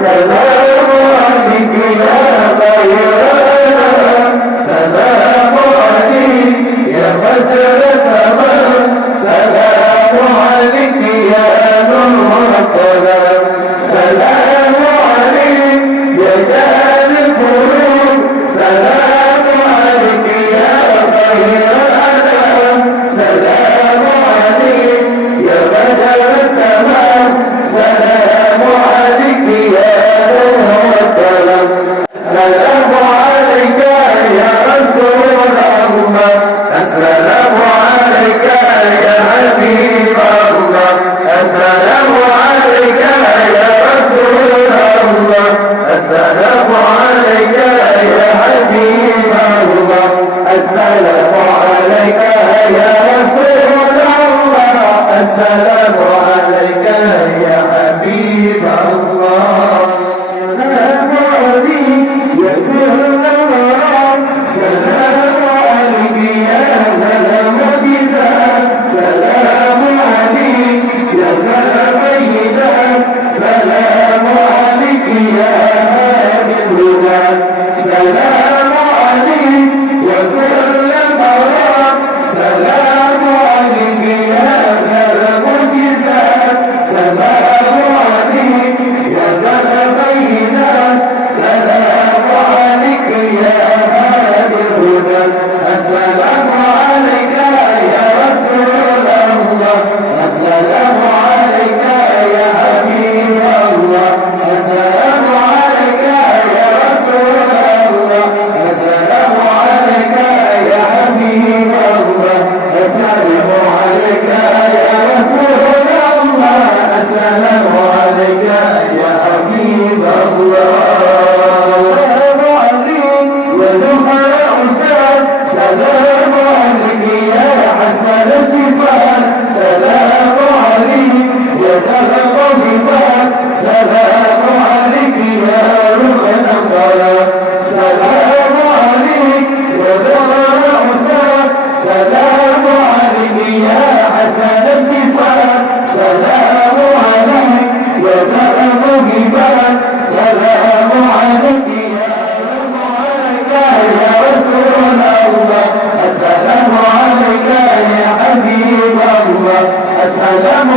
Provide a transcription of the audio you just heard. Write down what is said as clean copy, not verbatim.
سلام عليك يا خيرنا سلام عليك يا بدر تمام سلام عليك يا نور الظلام سلام عليك يا جال القلوب سلام عليك يا خيرنا سلام عليك يا بدر تمام سلام عليك يا نور الظلام السلام عليك يا رسول الله السلام عليك يا حبيب الله السلام عليك يا رسول الله السلام عليك يا حبيب الله السلام عليك يا رسول الله السلام عليك يا حبيب الله سلام عليك يا كل مرام سلام عليك يا ذا المعجزات سلام عليك يا ذا البينات سلام عليك يا هادي الهدى سلام عليك يا كل مرام سلام عليك يا ذا المعجزات سلام عليك يا ذا البينات سلام عليك يا هادي الهدى السلام عليك يا رسول الله السلام عليك يا حبيب الله السلام عليك يا رسول الله السلام عليك يا حبيب الله السلام عليك يا رسول الله السلام عليك يا حبيب الله سلام عليك يا نور الأنساب سلام عليك يا حسن الصفات سلام عليك يا ذا الغيبات سلام عليك يا روح الأصالات سلام عليك يا ذا الأنساب سلام عليك يا حسن الصفات سلام عليك يا ذا الغيبات سلام عليك يا رسول الله السلام عليك يا حبيب الله السلام